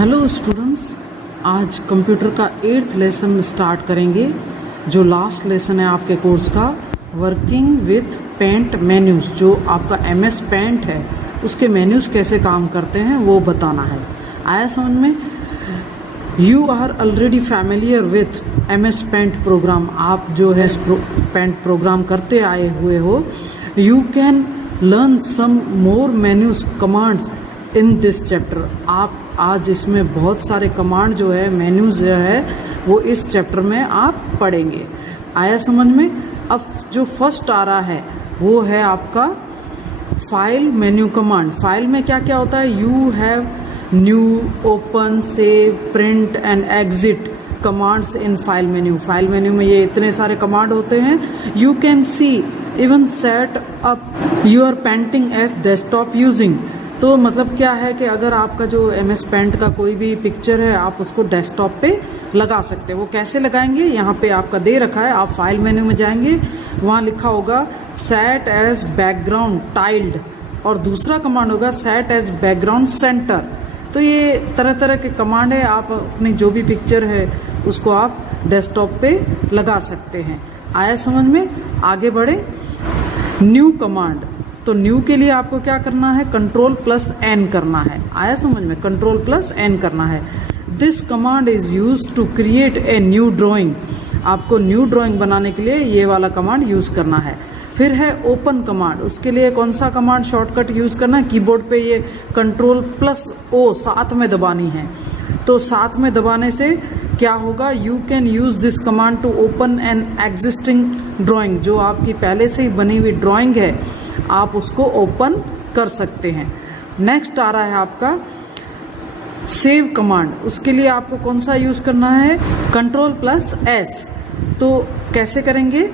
Hello students, आज computer का 8th lesson start करेंगे। जो लास्ट लेसन है आपके कोर्स का, वर्किंग विथ पेंट मेन्यूज। जो आपका MS पेंट है उसके मेन्यूज कैसे काम करते हैं वो बताना है। आया समझ में? You are already familiar with MS paint program. आप जो है पेंट प्रोग्राम करते आए हुए हो। You can learn some more menus commands in this chapter. आप आज इसमें बहुत सारे कमांड जो है, मेन्यूज जो है, वो इस चैप्टर में आप पढ़ेंगे। आया समझ में? अब जो फर्स्ट आ रहा है वो है आपका फाइल मेन्यू कमांड। फाइल में क्या क्या होता है? You have new, open, save, print and exit commands in file menu. File menu में ये इतने सारे कमांड होते हैं। You can see even set up your painting as desktop using. तो मतलब क्या है कि अगर आपका जो MS पेंट का कोई भी पिक्चर है आप उसको डेस्कटॉप पे लगा सकते हैं। वो कैसे लगाएंगे? यहाँ पे आपका दे रखा है। आप फाइल मेन्यू में जाएंगे, वहाँ लिखा होगा सेट एज बैकग्राउंड टाइल्ड, और दूसरा कमांड होगा सेट एज बैकग्राउंड सेंटर। तो ये तरह तरह के कमांड है। आप अपनी जो भी पिक्चर है उसको आप डेस्कटॉप पे लगा सकते हैं। आया समझ में? आगे बढ़े। New command. तो न्यू के लिए आपको क्या करना है? Ctrl+N करना है। आया समझ में? Ctrl+N करना है। This command is use to create a new drawing. आपको न्यू ड्राइंग बनाने के लिए ये वाला कमांड यूज करना है। फिर है ओपन कमांड। उसके लिए कौन सा कमांड शॉर्टकट यूज करना है? कीबोर्ड पे ये Ctrl+O साथ में दबानी है। तो साथ में दबाने से क्या होगा? You can use this command to open an existing drawing. जो आपकी पहले से ही बनी हुई ड्राइंग है आप उसको ओपन कर सकते हैं। नेक्स्ट आ रहा है आपका सेव कमांड। उसके लिए आपको कौन सा यूज करना है? Ctrl+S। तो कैसे करेंगे?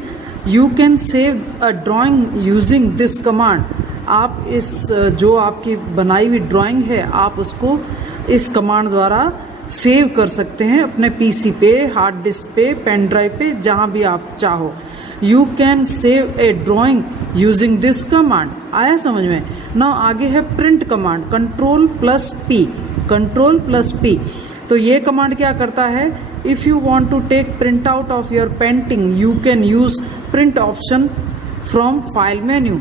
You can save a drawing using this command. आप इस जो आपकी बनाई हुई ड्राइंग है आप उसको इस कमांड द्वारा सेव कर सकते हैं अपने PC पे, हार्ड डिस्क पे, पेन ड्राइव पे, जहां भी आप चाहो। You can save A drawing using this command. आया समझ में? ना आगे है प्रिंट कमांड। Ctrl+P। Ctrl+P। तो ये कमांड क्या करता है? If you want to take print out of your painting you can use print option from file menu.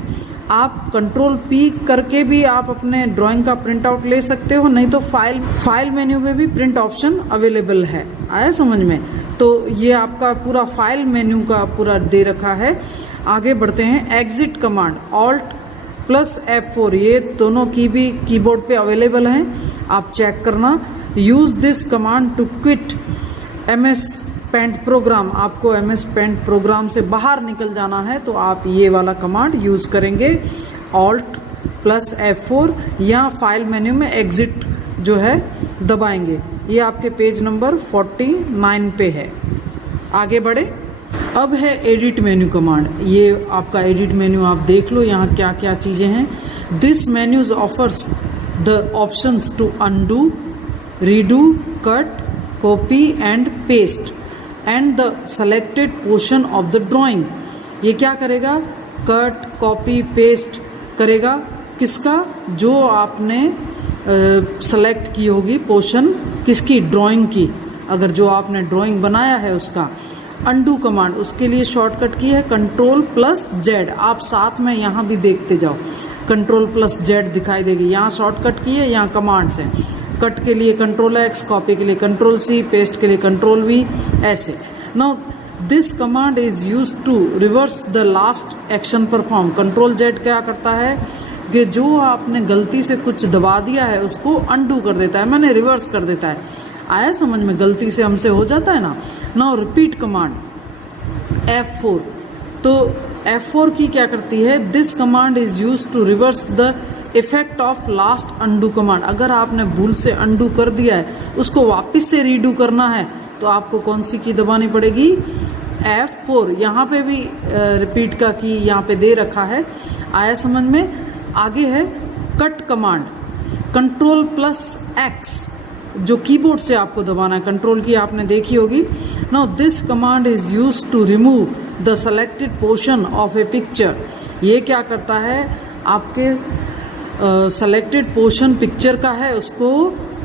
आप Ctrl+P करके भी आप अपने ड्राइंग का प्रिंट आउट ले सकते हो, नहीं तो फाइल मेन्यू में भी प्रिंट ऑप्शन अवेलेबल है। आया समझ में? तो ये आपका पूरा फाइल मेन्यू का पूरा दे रखा है। आगे बढ़ते हैं। Exit command Alt+F4। ये दोनों की भी कीबोर्ड पे अवेलेबल हैं, आप चेक करना। Use this command to quit MS paint program. आपको MS पेंट प्रोग्राम से बाहर निकल जाना है तो आप ये वाला कमांड यूज करेंगे, Alt+F4, या फाइल मेन्यू में एग्जिट जो है दबाएंगे। ये आपके पेज नंबर 49 पे है। आगे बढ़े। अब है एडिट मेन्यू कमांड। ये आपका एडिट मेन्यू आप देख लो, यहाँ क्या क्या चीजें हैं। This menus offers the options to undo, redo, cut, copy and paste and the selected portion of the drawing. ये क्या करेगा? कट, कॉपी, पेस्ट करेगा। किसका? जो आपने सेलेक्ट की होगी पोर्शन, किसकी? ड्राइंग की। अगर जो आपने ड्राइंग बनाया है उसका। अनडू कमांड, उसके लिए शॉर्टकट की है Ctrl+Z। आप साथ में यहाँ भी देखते जाओ, Ctrl+Z दिखाई देगी। यहाँ शॉर्टकट की है, यहाँ कमांड्स हैं। कट के लिए Ctrl+X, कॉपी के लिए Ctrl+C, पेस्ट के लिए Ctrl+V, ऐसे। Now this command is use to reverse the last action perform. Ctrl+Z क्या करता है कि जो आपने गलती से कुछ दबा दिया है उसको अनडू कर देता है, मैंने रिवर्स कर देता है। आया समझ में? गलती से हमसे हो जाता है ना। Now repeat command F4। तो F4 की क्या करती है? This command is use to reverse the effect of last undo command. अगर आपने भूल से अनडू कर दिया है उसको वापस से रीडू करना है तो आपको कौन सी की दबानी पड़ेगी? F4। यहाँ पे भी रिपीट का की यहाँ पे दे रखा है। आया समझ में? आगे है कट कमांड। Ctrl+X जो कीबोर्ड से आपको दबाना है। कंट्रोल की आपने देखी होगी। Now this command is use to remove the selected portion of a picture. ये क्या करता है? आपके सेलेक्टेड पोर्शन पिक्चर का है उसको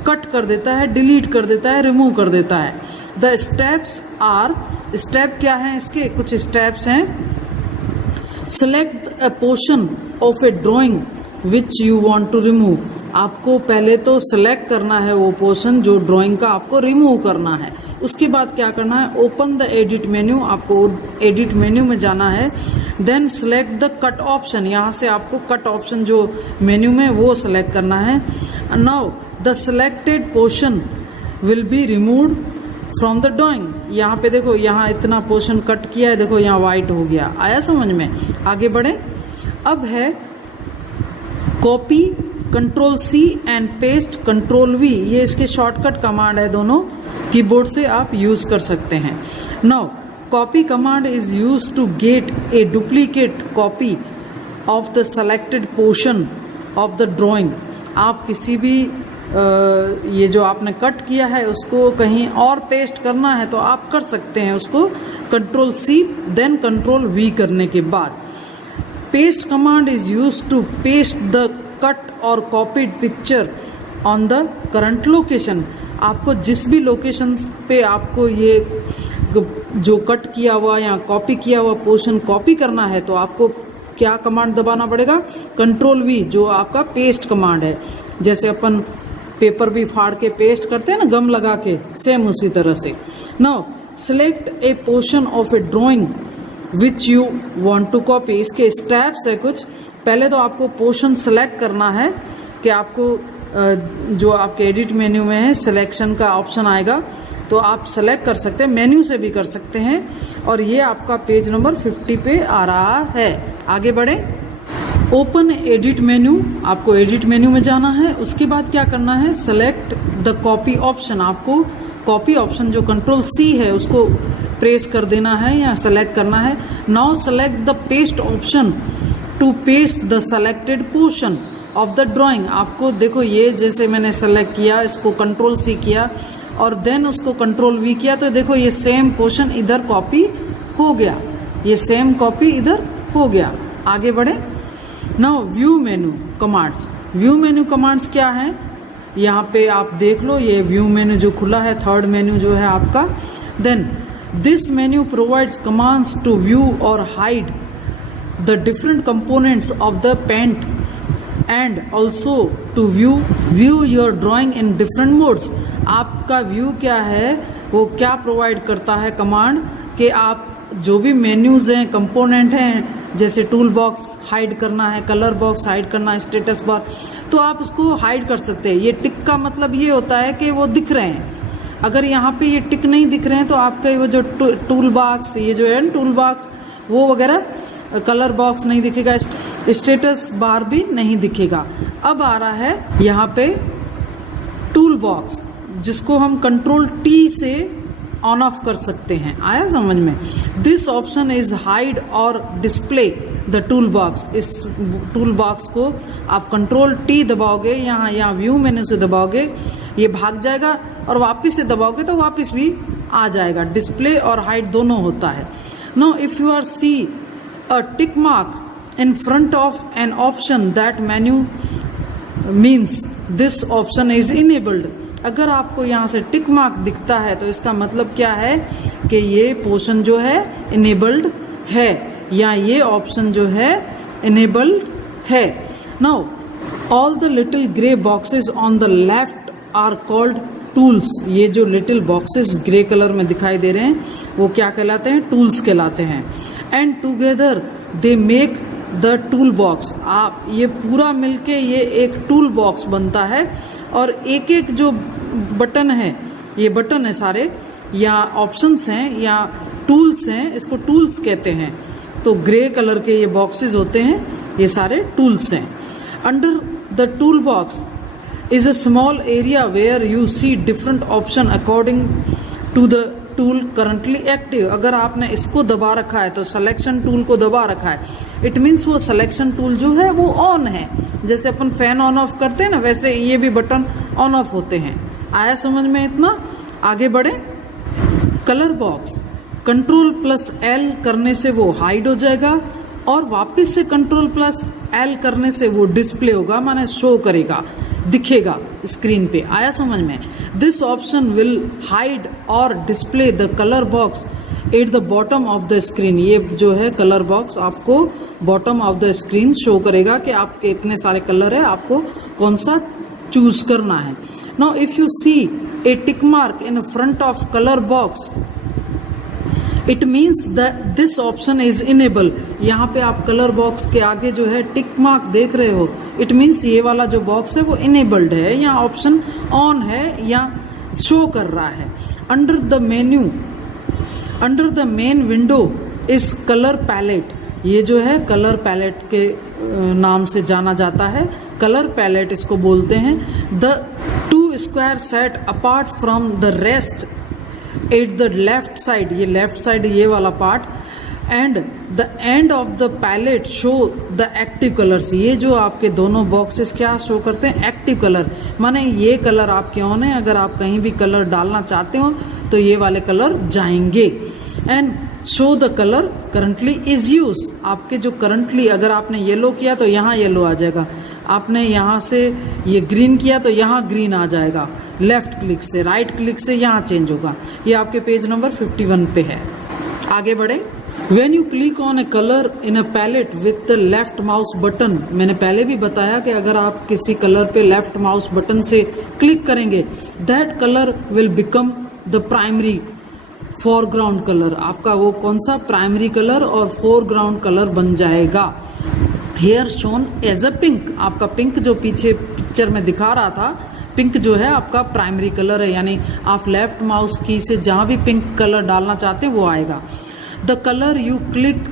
कट कर देता है, डिलीट कर देता है, रिमूव कर देता है। द स्टेप्स आर, स्टेप क्या है इसके, कुछ स्टेप्स हैं। Select a portion of a drawing which you want to remove. आपको पहले तो सेलेक्ट करना है वो पोर्शन जो ड्राइंग का आपको रिमूव करना है। उसके बाद क्या करना है, ओपन द एडिट मेन्यू, आपको एडिट मेन्यू में जाना है। Then select the cut option, यहाँ से आपको कट ऑप्शन जो मेन्यू में वो सेलेक्ट करना है। Now the selected portion will be removed from the drawing. यहाँ पे देखो, यहाँ इतना पोर्शन कट किया है, देखो यहाँ वाइट हो गया। आया समझ में? आगे बढ़े। अब है copy, control C and paste, control V, ये इसके शॉर्टकट कमांड है, दोनों कीबोर्ड से आप यूज कर सकते हैं। Now copy command is use to get a duplicate copy of the selected portion of the drawing. आप किसी भी ये जो आपने कट किया है उसको कहीं और पेस्ट करना है तो आप कर सकते हैं उसको control C then control V करने के बाद। Paste command is use to paste the cut और copied picture on the current location. आपको जिस भी लोकेशन पे आपको ये जो कट किया हुआ या कॉपी किया हुआ पोर्शन कॉपी करना है तो आपको क्या कमांड दबाना पड़ेगा, कंट्रोल वी, जो आपका पेस्ट कमांड है। जैसे अपन पेपर भी फाड़ के पेस्ट करते हैं ना गम लगा के, सेम उसी तरह से। Now select a portion of a drawing which you want to copy. इसके स्टेप्स है कुछ। पहले तो आपको पोर्शन सेलेक्ट करना है कि आपको जो आपके एडिट मेन्यू में है सिलेक्शन का ऑप्शन आएगा तो आप सेलेक्ट कर सकते हैं, मेन्यू से भी कर सकते हैं। और ये आपका पेज नंबर 50 पे आ रहा है। आगे बढ़े। ओपन एडिट मेन्यू, आपको एडिट मेन्यू में जाना है। उसके बाद क्या करना है, सेलेक्ट द कॉपी ऑप्शन। आपको कॉपी ऑप्शन जो कंट्रोल सी है उसको प्रेस कर देना है या सेलेक्ट करना है। Now select the paste option to paste the selected portion of the drawing. आपको देखो ये जैसे मैंने सेलेक्ट किया, इसको कंट्रोल सी किया और देन उसको कंट्रोल वी किया तो देखो ये सेम पोर्शन इधर कॉपी हो गया, ये सेम कॉपी इधर हो गया। आगे बढ़े। Now view menu commands. View menu commands क्या है, यहाँ पे आप देख लो, ये व्यू मेन्यू जो खुला है, थर्ड मेन्यू जो है आपका। Then this menu provides commands to view और hide the different components of the paint and also to view your drawing in different modes. आपका व्यू क्या है, वो क्या प्रोवाइड करता है कमांड कि आप जो भी मेन्यूज हैं, कंपोनेंट हैं, जैसे टूल बॉक्स हाइड करना है, कलर बॉक्स हाइड करना है, स्टेटस बार, तो आप उसको हाइड कर सकते हैं। ये टिक का मतलब ये होता है कि वो दिख रहे हैं। अगर यहाँ पे ये टिक नहीं दिख रहे हैं तो आपका वो जो टूल बॉक्स, ये जो है टूल बॉक्स वो वगैरह, कलर बॉक्स नहीं दिखेगा, स्टेटस बार भी नहीं दिखेगा। अब आ रहा है यहाँ पे टूल बॉक्स, जिसको हम कंट्रोल टी से ऑन ऑफ कर सकते हैं। आया समझ में? दिस ऑप्शन इज हाइड और डिस्प्ले द टूल बॉक्स। इस टूल बॉक्स को आप कंट्रोल टी दबाओगे, यहाँ व्यू मेन्यू से दबाओगे, ये भाग जाएगा और वापस से दबाओगे तो वापस भी आ जाएगा। डिस्प्ले और हाइड दोनों होता है। No if you are see a tick mark in front of an option that menu means this option is enabled. अगर आपको यहाँ से टिक मार्क दिखता है तो इसका मतलब क्या है कि ये पोर्शन जो है इनेबल्ड है या ये ऑप्शन जो है इनेबल्ड है। Now all the little grey boxes on the left are called tools. ये जो लिटिल बॉक्सेस ग्रे कलर में दिखाई दे रहे हैं वो क्या कहलाते हैं, टूल्स कहलाते हैं। And together they make the tool box. आप ये पूरा मिलके ये एक टूल बॉक्स बनता है और एक एक जो बटन है, ये बटन है सारे या ऑप्शंस हैं या टूल्स हैं, इसको टूल्स कहते हैं। तो ग्रे कलर के ये बॉक्सेस होते हैं, ये सारे टूल्स हैं। Under the tool box is a small area where you see different option according to the tool currently active। अगर आपने इसको दबा रखा है तो सिलेक्शन टूल को दबा रखा है, इट मीन्स वो सिलेक्शन टूल जो है वो ऑन है। जैसे अपन फैन ऑन ऑफ करते हैं ना, वैसे ये भी बटन ऑन ऑफ होते हैं। आया समझ में इतना? आगे बढ़े। Colour box control plus L करने से वो हाइड हो जाएगा और वापस से कंट्रोल प्लस एल करने से वो डिस्प्ले होगा, माने शो करेगा। दिखेगा स्क्रीन पे। आया समझ में? दिस ऑप्शन विल हाइड और display the colour box at the bottom of the screen. ये जो है कलर बॉक्स आपको bottom of the screen show करेगा कि आपके इतने सारे कलर है, आपको कौन सा चूज करना है। Now if you see a tick mark in front of colour box it means this option is enable. यहाँ पे आप कलर बॉक्स के आगे जो है टिक मार्क देख रहे हो, इट मीन्स ये वाला जो बॉक्स है वो इनेबल्ड है या ऑप्शन ऑन है या शो कर रहा है। अंडर द मेन विंडो इस कलर पैलेट, ये जो है कलर पैलेट के नाम से जाना जाता है, कलर पैलेट इसको बोलते हैं। The two square set apart from the rest at the left side, ये लेफ्ट साइड ये वाला part, and the end of the palette show the active colours. ये जो आपके दोनों बॉक्सेस क्या शो करते हैं? एक्टिव कलर, माने ये कलर आपके ऑन है, अगर आप कहीं भी कलर डालना चाहते हो तो ये वाले कलर जाएंगे। And show the colour currently is use, आपके जो करंटली, अगर आपने येलो किया तो यहाँ येलो आ जाएगा, आपने यहाँ से ये ग्रीन किया तो यहाँ ग्रीन आ जाएगा, लेफ्ट क्लिक से, राइट क्लिक से यहाँ चेंज होगा। ये आपके पेज नंबर 51 पे है। आगे बढ़े। When you click on a color in a palette with the left mouse button, मैंने पहले भी बताया कि अगर आप किसी कलर पे लेफ्ट माउस बटन से क्लिक करेंगे, that color will become the primary foreground color, आपका वो कौन सा प्राइमरी कलर और फोरग्राउंड कलर बन जाएगा। Here shown as a pink, आपका पिंक जो पीछे पिक्चर में दिखा रहा था, पिंक जो है आपका प्राइमरी कलर है, यानी आप लेफ्ट माउस की से जहां भी पिंक कलर डालना चाहते हैं वो आएगा। The colour you click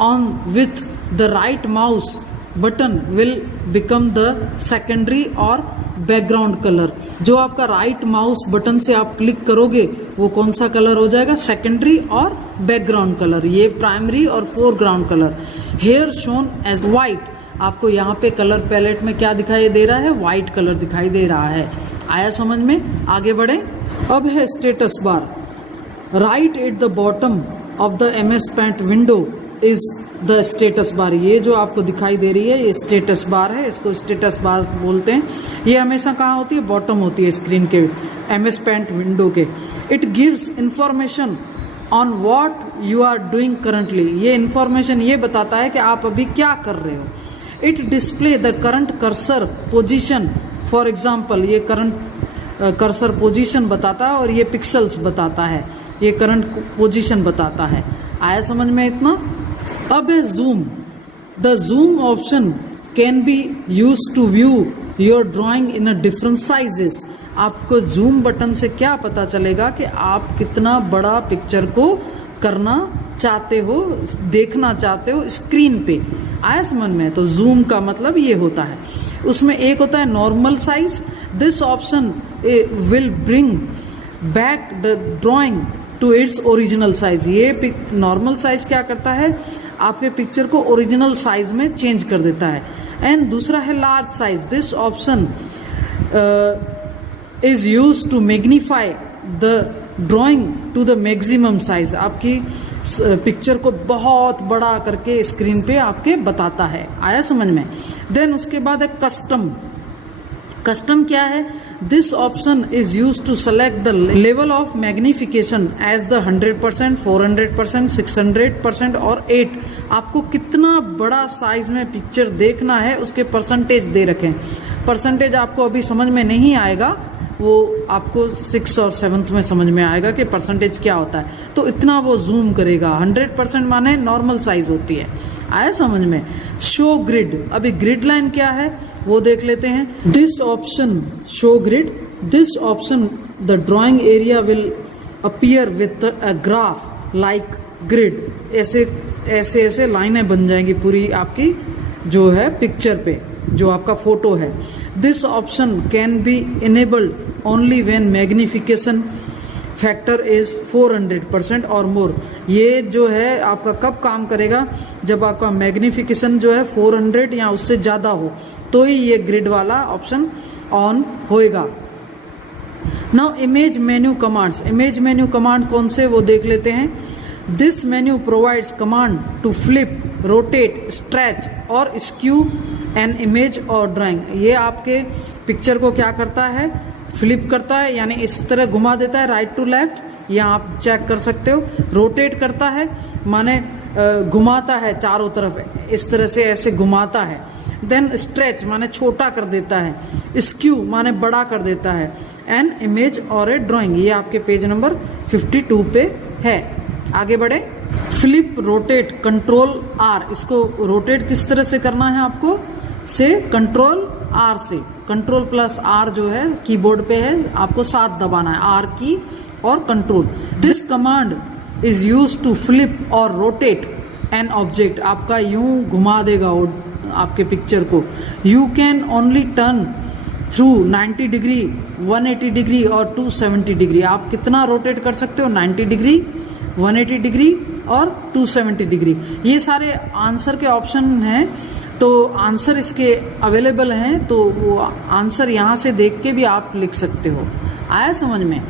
on with the right mouse button will become the secondary और बैकग्राउंड कलर। जो आपका राइट माउस बटन से आप क्लिक करोगे वो कौन सा कलर हो जाएगा? सेकेंडरी और बैकग्राउंड कलर। ये प्राइमरी और foreground colour. Here shown as white, आपको यहाँ पे कलर पैलेट में क्या दिखाई दे रहा है? व्हाइट कलर दिखाई दे रहा है। आया समझ में? आगे बढ़े। अब है status bar. Right at the bottom of the MS Paint window is the status bar. ये जो आपको दिखाई दे रही है ये स्टेटस बार है, इसको स्टेटस बार बोलते हैं। ये हमेशा कहाँ होती है? बॉटम होती है स्क्रीन के, MS Paint विंडो के। It gives information on what you are doing currently, ये इंफॉर्मेशन ये बताता है कि आप अभी क्या कर रहे हो। It display the current cursor position, for example ये करंट कर्सर पोजीशन बताता है और ये पिक्सल्स बताता है, ये करंट पोजीशन बताता है। आया समझ में इतना? अब है zoom. The zoom option can be use to view your drawing in a different sizes. आपको जूम बटन से क्या पता चलेगा कि आप कितना बड़ा पिक्चर को करना चाहते हो, देखना चाहते हो स्क्रीन पे। आया समझ में? तो जूम का मतलब ये होता है। उसमें एक होता है normal size. This option will bring back the drawing to its original size. ये नॉर्मल साइज क्या करता है? आपके पिक्चर को ओरिजिनल साइज में चेंज कर देता है। एंड दूसरा है large size. This option is use to magnify the drawing to the maximum size. आपकी पिक्चर को बहुत बड़ा करके स्क्रीन पे आपके बताता है। आया समझ में? देन उसके बाद है कस्टम। कस्टम क्या है? This option is use to select the level of magnification as the 100%, 400%, 600% और 8। आपको कितना बड़ा साइज में पिक्चर देखना है उसके परसेंटेज दे रखे हैं। परसेंटेज आपको अभी समझ में नहीं आएगा, वो आपको 6th और 7th में समझ में आएगा कि परसेंटेज क्या होता है। तो इतना वो जूम करेगा। 100% माने नॉर्मल साइज होती है। आया समझ में? Show grid. अभी ग्रिड लाइन क्या है वो देख लेते हैं। This option show grid, this option the drawing area will appear with a graph like grid. ऐसे ऐसे ऐसे लाइनें बन जाएंगी पूरी आपकी जो है पिक्चर पे, जो आपका फोटो है। This option can B enabled only when magnification factor is 400% और मोर। ये जो है आपका कब काम करेगा? जब आपका मैग्निफिकेशन जो है 400 या उससे ज्यादा हो तो ही ये ग्रिड वाला ऑप्शन ऑन होएगा। Now image menu commands. Image menu command कौन से वो देख लेते हैं। This menu provides command to flip, rotate, stretch और स्क्यू एन इमेज और ड्राइंग। ये आपके पिक्चर को क्या करता है, फ्लिप करता है, यानी इस तरह घुमा देता है राइट टू लेफ्ट, यहाँ आप चेक कर सकते हो। रोटेट करता है माने घुमाता है चारों तरफ, इस तरह से ऐसे घुमाता है। देन स्ट्रेच माने छोटा कर देता है। स्क्यू माने बड़ा कर देता है। एन इमेज और ए ड्राइंग, ये आपके पेज नंबर 52 पे है। आगे बढ़े। फ्लिप, रोटेट, कंट्रोल आर, इसको रोटेट किस तरह से करना है आपको, से कंट्रोल आर से, कंट्रोल प्लस आर जो है कीबोर्ड पे है, आपको साथ दबाना है, आर की और control. This command is use to flip और रोटेट एन ऑब्जेक्ट, आपका यूं घुमा देगा आपके पिक्चर को। You can only turn through 90 degree, 180 degree और 270 डिग्री। आप कितना रोटेट कर सकते हो, 90 डिग्री, 180 डिग्री और 270 डिग्री। ये सारे आंसर के ऑप्शन हैं, तो आंसर इसके अवेलेबल हैं, तो वो आंसर यहाँ से देख के भी आप लिख सकते हो। आया समझ में।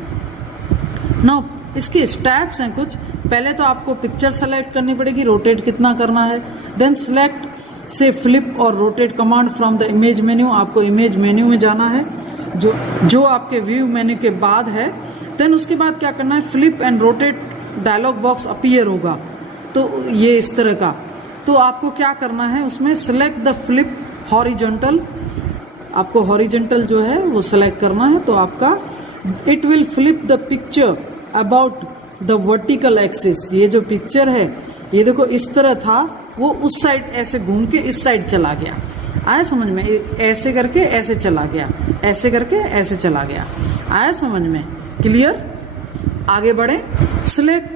नाउ इसके स्टेप्स हैं कुछ। पहले तो आपको पिक्चर सेलेक्ट करनी पड़ेगी, रोटेट कितना करना है। देन सिलेक्ट से फ्लिप और rotate command from the image menu, आपको इमेज मेन्यू में जाना है जो आपके व्यू मेन्यू के बाद है। देन उसके बाद क्या करना है, flip and rotate dialog box appear होगा, तो ये इस तरह का। तो आपको क्या करना है, उसमें सिलेक्ट द फ्लिप हॉरिजॉन्टल, आपको हॉरिजॉन्टल जो है वो सिलेक्ट करना है। तो आपका it will flip the picture about the vertical axis, ये जो पिक्चर है ये देखो इस तरह था, वो उस साइड ऐसे घूम के इस साइड चला गया। आया समझ में, ऐसे करके ऐसे चला गया, ऐसे करके ऐसे चला गया। आया समझ में, क्लियर। आगे बढ़े। सिलेक्ट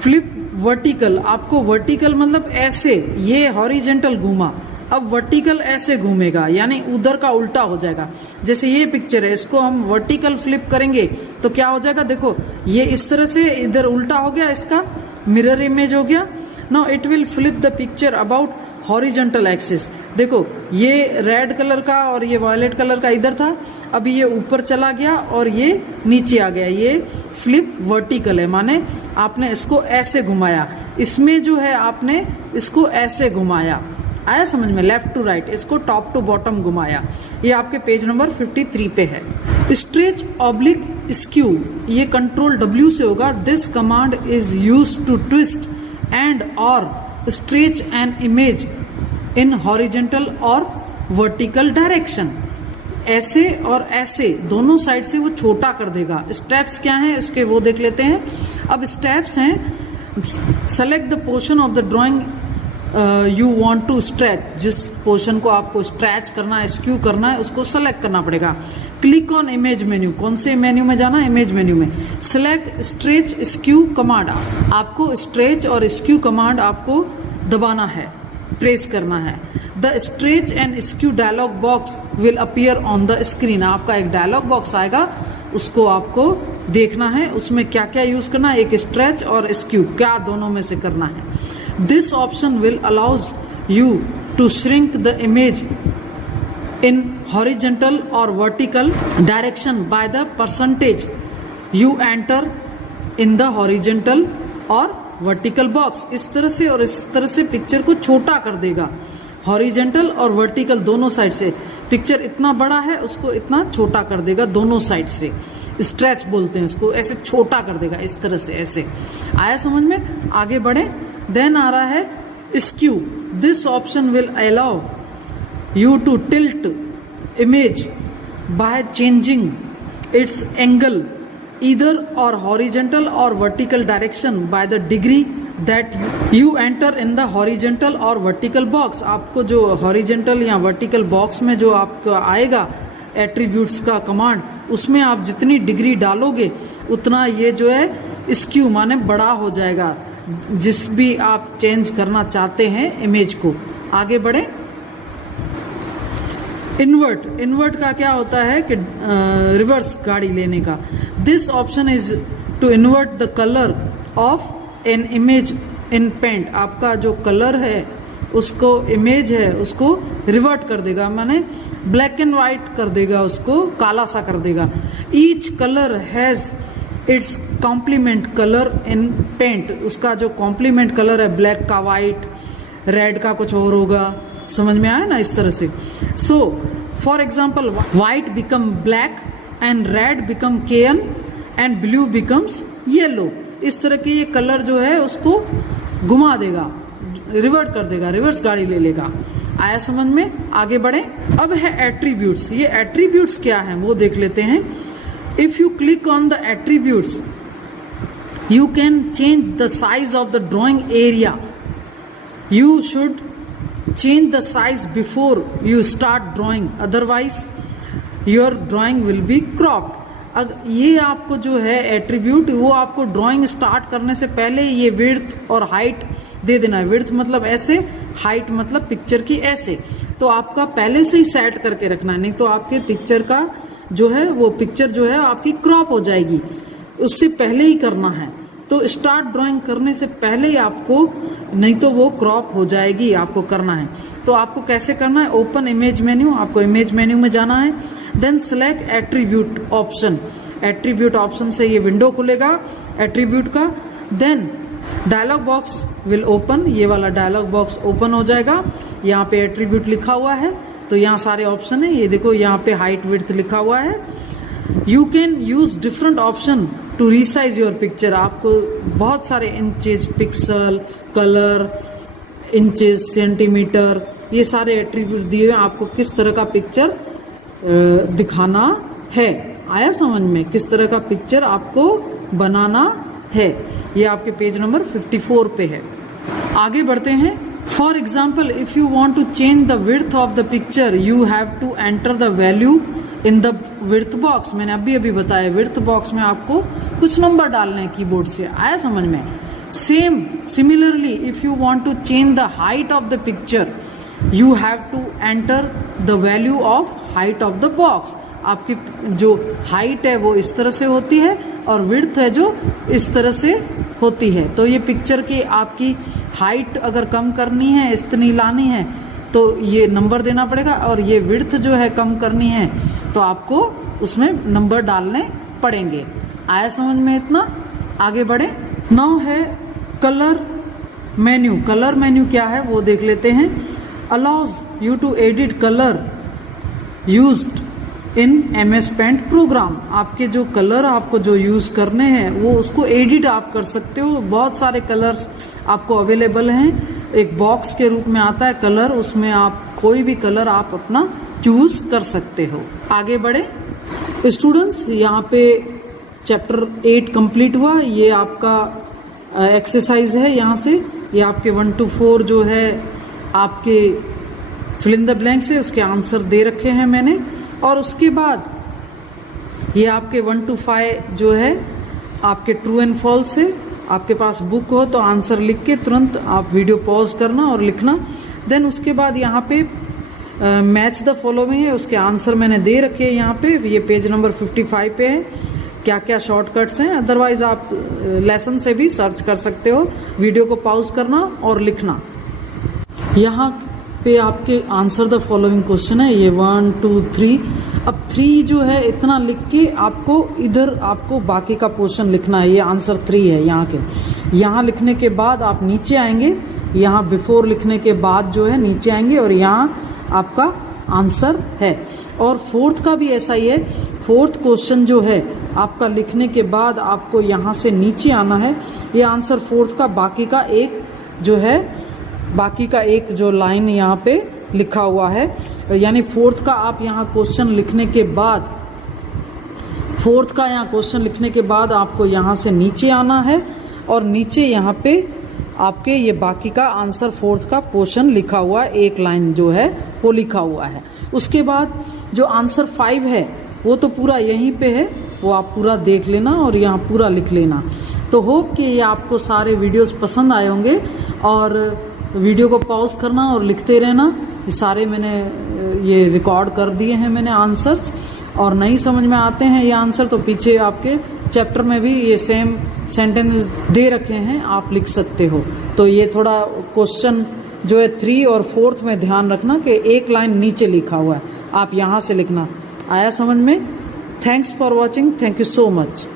फ्लिप वर्टिकल, आपको वर्टिकल मतलब ऐसे, ये हॉरिजेंटल घूमा, अब वर्टिकल ऐसे घूमेगा, यानी उधर का उल्टा हो जाएगा। जैसे ये पिक्चर है, इसको हम वर्टिकल फ्लिप करेंगे तो क्या हो जाएगा, देखो ये इस तरह से इधर उल्टा हो गया, इसका मिरर इमेज हो गया। Now it will flip the picture about horizontal axis. देखो ये रेड कलर का और ये वायलेट कलर का इधर था, अभी ये ऊपर चला गया और ये नीचे आ गया। ये फ्लिप वर्टिकल है, माने आपने इसको ऐसे घुमाया, इसमें जो है आपने इसको ऐसे घुमाया। आया समझ में, लेफ्ट टू राइट, इसको टॉप टू बॉटम घुमाया। ये आपके पेज नंबर 53 पे है। स्ट्रेच ऑब्लिक स्क्यू, ये कंट्रोल W से होगा। This command is use to twist and और stretch an image in horizontal और वर्टिकल डायरेक्शन, ऐसे और ऐसे दोनों साइड से वो छोटा कर देगा। स्टेप्स क्या हैं उसके वो देख लेते हैं। अब स्टेप्स हैं, select the portion of the drawing you want to stretch, जिस पोर्शन को आपको स्ट्रेच करना है, स्क्यू करना है, उसको सेलेक्ट करना पड़ेगा। क्लिक ऑन इमेज मेन्यू, कौन से मेन्यू में जाना है, इमेज मेन्यू में। सिलेक्ट स्ट्रेच स्क्यू कमांड, आपको स्ट्रेच और स्क्यू कमांड आपको दबाना है, प्रेस करना है। The stretch and skew dialog box will appear on the screen, आपका एक डायलॉग बॉक्स आएगा, उसको आपको देखना है, उसमें क्या क्या यूज करना है, एक स्ट्रेच और स्क्यू, क्या दोनों में से करना है। This option will allows you to shrink the image in horizontal और vertical direction by the percentage you enter in the horizontal और वर्टिकल बॉक्स। इस तरह से और इस तरह से पिक्चर को छोटा कर देगा, हॉरिजेंटल और वर्टिकल दोनों साइड से। पिक्चर इतना बड़ा है उसको इतना छोटा कर देगा दोनों साइड से, स्ट्रेच बोलते हैं इसको, ऐसे छोटा कर देगा इस तरह से, ऐसे। आया समझ में। आगे बढ़े। देन आ रहा है skew. This option will allow you to tilt image by changing its angle either or horizontal or vertical direction by the degree that you enter in the horizontal or vertical box। आपको जो horizontal या vertical box में जो आपको आएगा attributes का command, उसमें आप जितनी डिग्री डालोगे उतना ये जो है स्क्यू माने बड़ा हो जाएगा, जिस भी आप चेंज करना चाहते हैं इमेज को। आगे बढ़े। इन्वर्ट का क्या होता है कि रिवर्स गाड़ी लेने का। This option is to invert the colour of an image in paint, आपका जो कलर है उसको, इमेज है उसको रिवर्ट कर देगा, माने ब्लैक एंड व्हाइट कर देगा, उसको काला सा कर देगा। Each colour has its complement colour in paint, उसका जो कॉम्प्लीमेंट कलर है, ब्लैक का व्हाइट, रेड का कुछ और होगा, समझ में आया ना, इस तरह से। So for example white become black and red become cyan and blue becomes yellow. इस तरह के ये कलर जो है उसको घुमा देगा, रिवर्ट कर देगा, रिवर्स गाड़ी ले लेगा। आया समझ में? आगे बढ़े। अब है एट्रीब्यूट्स। ये एट्रीब्यूट्स क्या है वो देख लेते हैं। If you click on the attributes you can change the size of the drawing area. You should change the size before you start drawing, otherwise your drawing will be cropped. अगर ये आपको जो है एट्रीब्यूट, वो आपको drawing start करने से पहले ये विड्थ और हाइट दे देना है। विड्थ मतलब ऐसे, हाइट मतलब पिक्चर की ऐसे। तो आपका पहले से ही सेट करके रखना है, नहीं तो आपके पिक्चर का जो है वो पिक्चर जो है आपकी क्रॉप हो जाएगी। उससे पहले ही करना है। तो स्टार्ट ड्राइंग करने से पहले ही आपको, नहीं तो वो क्रॉप हो जाएगी, आपको करना है। तो आपको कैसे करना है? ओपन इमेज मेन्यू, आपको इमेज मेन्यू में जाना है, then select attribute option. Attribute option से ये विंडो खुलेगा एट्रीब्यूट का। Then dialog box will open, ये वाला डायलॉग बॉक्स ओपन हो जाएगा। यहाँ पे एट्रीब्यूट लिखा हुआ है, तो यहाँ सारे ऑप्शन है। ये देखो यहाँ पे हाइट विड्थ लिखा हुआ है। You can use different option to resize your picture. आपको बहुत सारे inches, pixel, colour, inches, centimetre, ये सारे एट्रीब्यूट्स दिए हुए। आपको किस तरह का पिक्चर दिखाना है, आया समझ में? किस तरह का पिक्चर आपको बनाना है। ये आपके पेज नंबर 54 पे है। आगे बढ़ते हैं। For example, if you want to change the width of the picture, you have to enter the value in the width box. मैंने अभी बताया, विड्थ बॉक्स में आपको कुछ नंबर डालने हैं कीबोर्ड से। आया समझ में? Similarly if you want to change the height of the picture, you have to enter the value of height of the box. आपकी जो हाइट है वो इस तरह से होती है और विड्थ है जो इस तरह से होती है। तो ये पिक्चर की आपकी हाइट अगर कम करनी है, इतनी लानी है, तो ये नंबर देना पड़ेगा। और ये विड्थ जो है कम करनी है तो आपको उसमें नंबर डालने पड़ेंगे। आया समझ में इतना? आगे बढ़े। नाउ है कलर मेन्यू। कलर मेन्यू क्या है वो देख लेते हैं। Allows you to edit colour used in MS paint program. आपके जो कलर आपको जो यूज करने हैं वो उसको एडिट आप कर सकते हो। बहुत सारे कलर्स आपको अवेलेबल हैं। एक बॉक्स के रूप में आता है कलर, उसमें आप कोई भी कलर आप अपना चूज कर सकते हो। आगे बढ़े। स्टूडेंट्स, यहाँ पे चैप्टर 8 कंप्लीट हुआ। ये आपका एक्सरसाइज है। यहाँ से ये आपके 1 to 4 जो है आपके फिल इन द ब्लैंक्स है, उसके आंसर दे रखे हैं मैंने। और उसके बाद ये आपके 1 to 5 जो है आपके ट्रू एंड फॉल्स है। आपके पास बुक हो तो आंसर लिख के तुरंत आप वीडियो पॉज करना और लिखना। देन उसके बाद यहाँ पे मैच द फॉलोइंग है, उसके आंसर मैंने दे रखे हैं यहाँ पे। ये पेज नंबर 55 पे है, क्या क्या शॉर्टकट्स हैं। अदरवाइज आप लेसन से भी सर्च कर सकते हो। वीडियो को पॉज करना और लिखना। यहाँ पे आपके आंसर द फॉलोइंग क्वेश्चन है, ये 1 2 3। अब 3 जो है इतना लिख के आपको इधर आपको बाकी का पोर्शन लिखना है। ये आंसर 3 है यहाँ के। यहाँ लिखने के बाद आप नीचे आएंगे, यहाँ बिफोर लिखने के बाद जो है नीचे आएंगे और यहाँ आपका आंसर है। और 4th का भी ऐसा ही है। 4th क्वेश्चन जो है आपका लिखने के बाद आपको यहाँ से नीचे आना है। ये आंसर 4th का बाकी का एक जो है, बाकी का एक जो लाइन यहाँ पे लिखा हुआ है, यानी 4th का आप यहाँ क्वेश्चन लिखने के बाद, 4th का यहाँ क्वेश्चन लिखने के बाद आपको यहाँ से नीचे आना है और नीचे यहाँ पे आपके ये बाकी का आंसर 4th का पोर्शन लिखा हुआ है, एक लाइन जो है वो लिखा हुआ है। उसके बाद जो आंसर 5 है वो तो पूरा यहीं पे है, वो आप पूरा देख लेना और यहाँ पूरा लिख लेना। तो होप कि ये आपको सारे वीडियोस पसंद आए होंगे और वीडियो को पॉज करना और लिखते रहना। ये सारे मैंने ये रिकॉर्ड कर दिए हैं मैंने आंसर्स, और नहीं समझ में आते हैं ये आंसर तो पीछे आपके चैप्टर में भी ये सेम सेंटेंस दे रखे हैं, आप लिख सकते हो। तो ये थोड़ा क्वेश्चन जो है 3 और 4th में ध्यान रखना कि एक लाइन नीचे लिखा हुआ है, आप यहाँ से लिखना। आया समझ में? Thanks for watching, thank you so much.